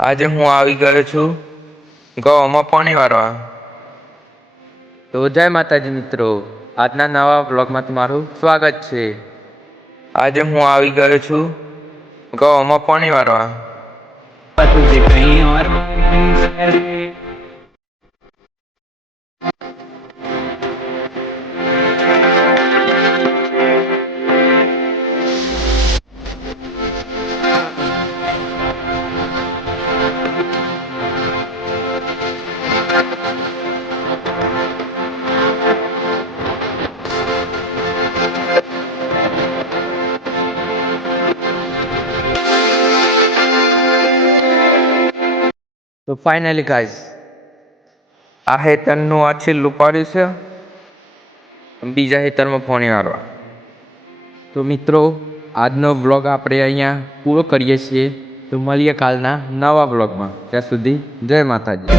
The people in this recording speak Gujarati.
આજે હું આવી ગયો છું ગવામાં પાણી વાળવા. તો જય માતાજી મિત્રો, આજના નવા બ્લોગમાં તમારું સ્વાગત છે. આજે હું આવી ગયો છું ગવામાં પાણી વાળવા. તો ફાઇનલી ગાઈઝ, આ હેતરનું આ છેલ્લું પાડ્યું છે, બીજા હેતરમાં પાણી વાળવા. તો મિત્રો, આજનો બ્લોગ આપણે અહીંયા પૂરો કરીએ છીએ. તો મળીએ કાલના નવા બ્લોગમાં. ત્યાં સુધી જય માતાજી.